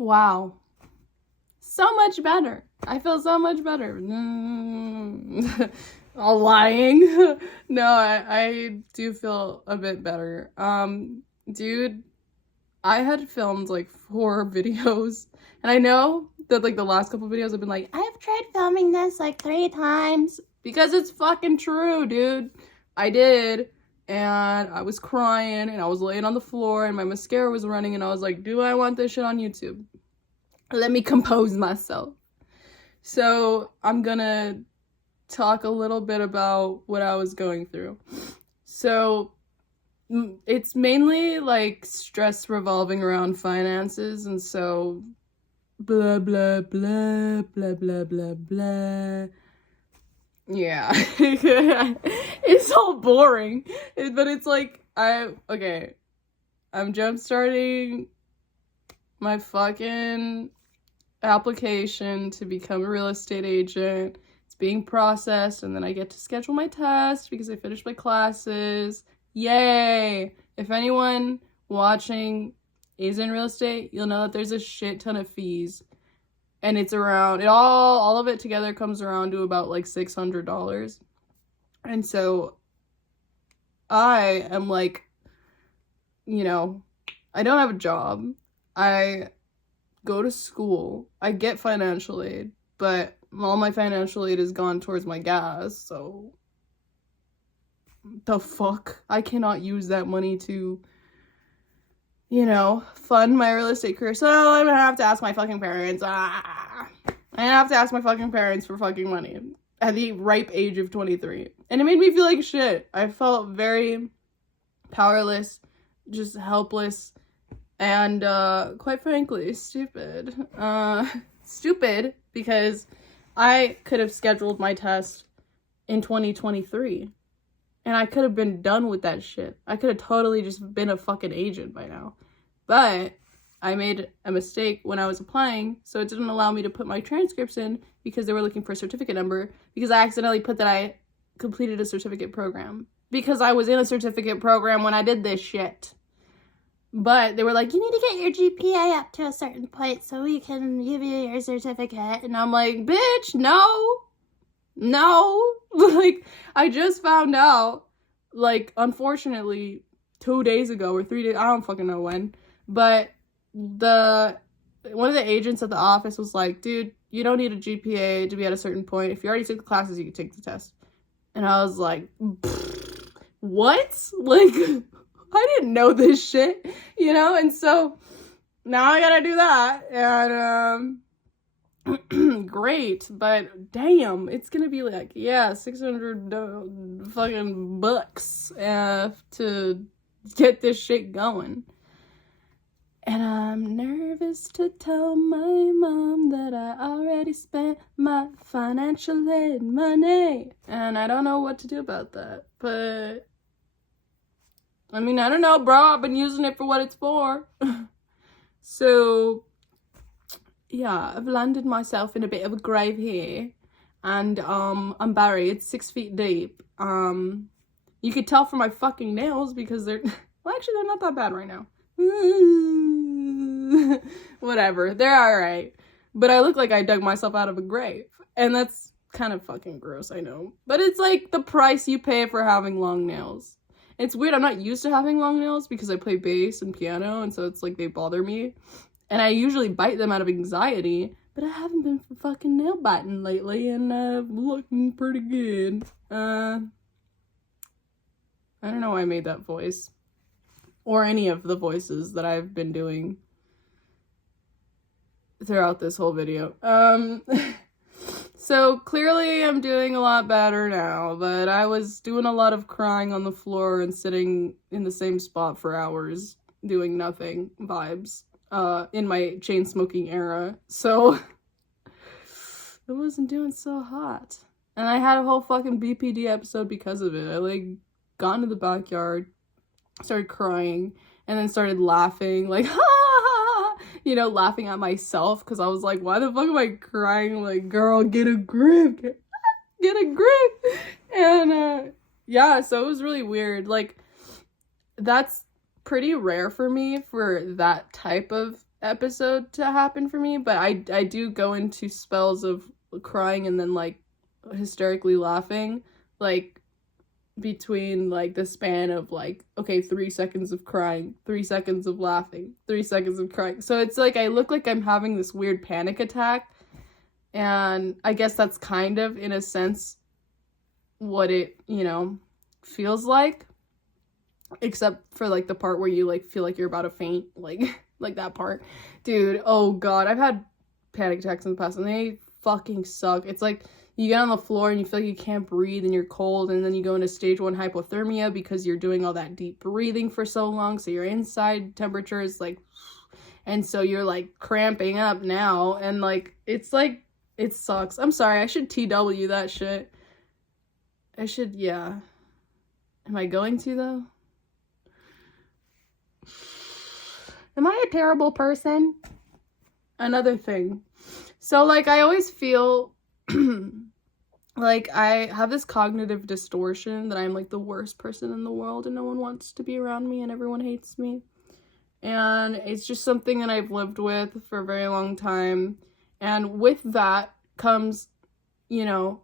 Wow. So much better. I feel so much better. All lying. No, I do feel a bit better. Dude, I had filmed like 4 videos, and I know that like the last couple videos I've been like, I've tried filming this like 3 times, because it's fucking true, dude. I did, and I was crying, and I was laying on the floor, and my mascara was running, and I was like, do I want this shit on YouTube? Let me compose myself. So I'm gonna talk a little bit about what I was going through. So it's mainly like stress revolving around finances, and so blah blah blah blah blah blah blah. Yeah. It's all boring, but it's like I'm jump starting my fucking application to become a real estate agent. It's being processed, and then I get to schedule my test because I finished my classes. Yay! If anyone watching is in real estate, you'll know that there's a shit ton of fees, and it's around, all of it together comes around to about like $600. And so I am like, I don't have a job. I go to school. I get financial aid, but all my financial aid has gone towards my gas, so the fuck? I cannot use that money to, fund my real estate career. So I'm gonna have to ask my fucking parents. I have to ask my fucking parents for fucking money at the ripe age of 23. And it made me feel like shit. I felt very powerless, just helpless, and quite frankly, stupid. Stupid because I could have scheduled my test in 2023. And I could have been done with that shit. I could have totally just been a fucking agent by now. But I made a mistake when I was applying, so it didn't allow me to put my transcripts in because they were looking for a certificate number, because I accidentally put that I completed a certificate program. Because I was in a certificate program when I did this shit. But they were like, you need to get your GPA up to a certain point so we can give you your certificate. And I'm like, bitch, no. Like, I just found out, like, unfortunately, 2 days ago or 3 days, I don't fucking know when, but one of the agents at the office was like, dude, you don't need a GPA to be at a certain point. If you already took the classes, you can take the test. And I was like, what? Like, I didn't know this shit, and so now I gotta do that, and great, but damn, it's gonna be like, 600 fucking bucks to get this shit going. And I'm nervous to tell my mom that I already spent my financial aid money, and I don't know what to do about that. But I mean, I don't know, bro, I've been using it for what it's for. So yeah, I've landed myself in a bit of a grave here, and I'm buried 6 feet deep. You could tell from my fucking nails because they're, well, actually they're not that bad right now. Whatever, they're alright. But I look like I dug myself out of a grave, and that's kind of fucking gross, I know. But it's like the price you pay for having long nails. It's weird, I'm not used to having long nails because I play bass and piano, and so it's like they bother me. And I usually bite them out of anxiety, but I haven't been fucking nail biting lately, and looking pretty good. I don't know why I made that voice. Or any of the voices that I've been doing throughout this whole video. So clearly I'm doing a lot better now, but I was doing a lot of crying on the floor and sitting in the same spot for hours doing nothing vibes. In my chain smoking era, so it wasn't doing so hot, and I had a whole fucking BPD episode because of it. I like got into the backyard, started crying, and then started laughing, like laughing at myself because I was like, why the fuck am I crying? Like, girl, get a grip, get a grip. And so it was really weird. Like, that's pretty rare for me for that type of episode to happen for me, but I do go into spells of crying and then like hysterically laughing, like between like the span of like, okay, 3 seconds of crying, 3 seconds of laughing, 3 seconds of crying. So it's like I look like I'm having this weird panic attack, and I guess that's kind of in a sense what it, feels like, except for like the part where you like feel like you're about to faint, like like that part. Dude, oh god, I've had panic attacks in the past and they fucking suck. It's like you get on the floor and you feel like you can't breathe and you're cold, and then you go into stage 1 hypothermia because you're doing all that deep breathing for so long, so your inside temperature is like, and so you're like cramping up now, and like it's like it sucks. I'm sorry, I should TW that shit. I should, yeah. Am I going to though? Am I a terrible person? Another thing. So like I always feel like I have this cognitive distortion that I'm like the worst person in the world and no one wants to be around me and everyone hates me. And it's just something that I've lived with for a very long time. And with that comes, you know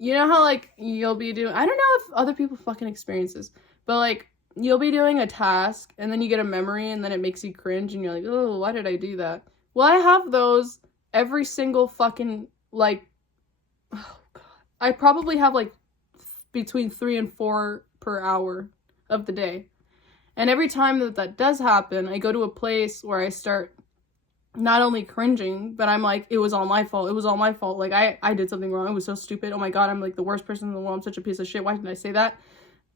how like you'll be doing, I don't know if other people fucking experience this, but like you'll be doing a task and then you get a memory and then it makes you cringe and you're like, oh, why did I do that? Well, I have those every single fucking, like, oh god, I probably have like between 3 and 4 per hour of the day. And every time that does happen, I go to a place where I start not only cringing, but I'm like, it was all my fault. It was all my fault. Like, I did something wrong. I was so stupid. Oh my god, I'm like the worst person in the world. I'm such a piece of shit. Why didn't I say that?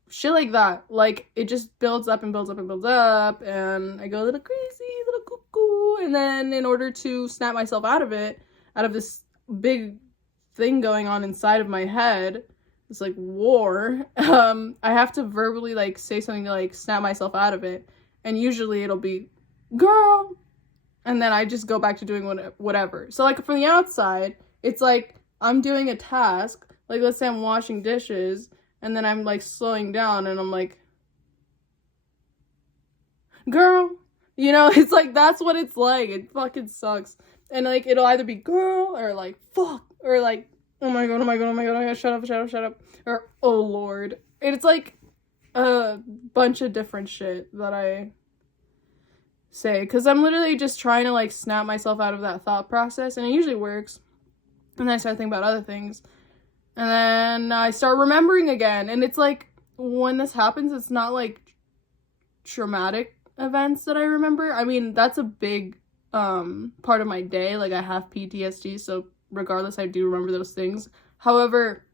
Shit like that. Like, it just builds up and builds up and builds up, and I go a little crazy, a little cuckoo, and then in order to snap myself out of it, out of this big thing going on inside of my head, it's like war, I have to verbally, like, say something to, like, snap myself out of it, and usually it'll be, girl, and then I just go back to doing whatever. So, like, from the outside, it's like, I'm doing a task, like, let's say I'm washing dishes, and then I'm, like, slowing down, and I'm like, girl, it's like, that's what it's like. It fucking sucks. And, like, it'll either be girl, or, like, fuck, or, like, oh my god, oh my god, oh my god, oh my god, shut up, shut up, shut up, or, oh lord. And it's, like, a bunch of different shit that I say, because I'm literally just trying to, like, snap myself out of that thought process, and it usually works. And then I start thinking about other things. And then I start remembering again. And it's like, when this happens, it's not like traumatic events that I remember. I mean, that's a big part of my day. Like, I have PTSD, so regardless, I do remember those things. However,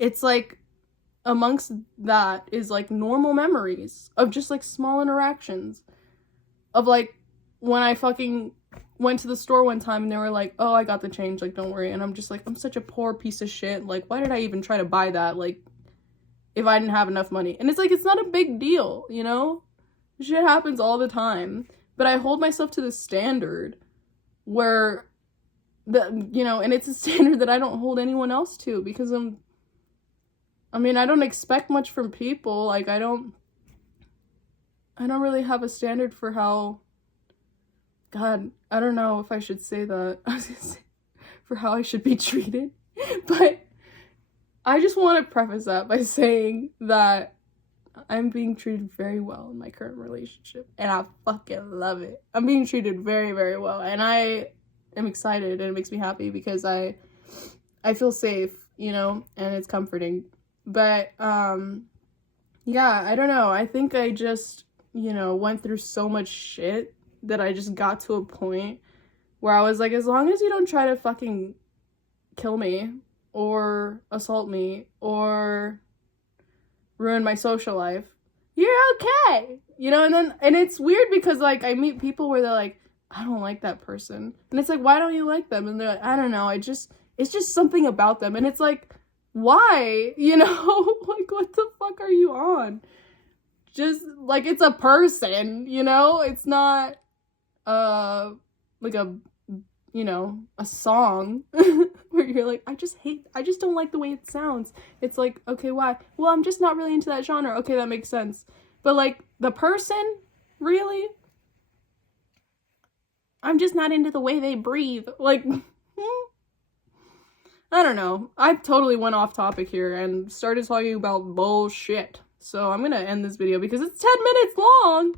it's like, amongst that is like normal memories of just like small interactions. Of like, when I fucking went to the store one time and they were like, oh, I got the change, like, don't worry. And I'm just like, I'm such a poor piece of shit. Like, why did I even try to buy that? Like, if I didn't have enough money. And it's like, it's not a big deal, Shit happens all the time. But I hold myself to this standard where, and it's a standard that I don't hold anyone else to, because I don't expect much from people. Like, I don't really have a standard for how, God, I don't know if I should say that. I was gonna say, for how I should be treated. But I just want to preface that by saying that I'm being treated very well in my current relationship. And I fucking love it. I'm being treated very, very well. And I am excited, and it makes me happy because I feel safe, and it's comforting. But, yeah, I don't know. I think I just, went through so much shit that I just got to a point where I was like, as long as you don't try to fucking kill me or assault me or ruin my social life, you're okay, and it's weird because, like, I meet people where they're like, I don't like that person, and it's like, why don't you like them? And they're like, I don't know, it's just something about them, and it's like, why, like, what the fuck are you on? Just, like, it's a person, it's not, like a song where you're like, I just don't like the way it sounds. It's like, okay, why? Well, I'm just not really into that genre. Okay, that makes sense. But, like, the person, really? I'm just not into the way they breathe. Like, I don't know. I totally went off topic here and started talking about bullshit. So I'm gonna end this video because it's 10 minutes long.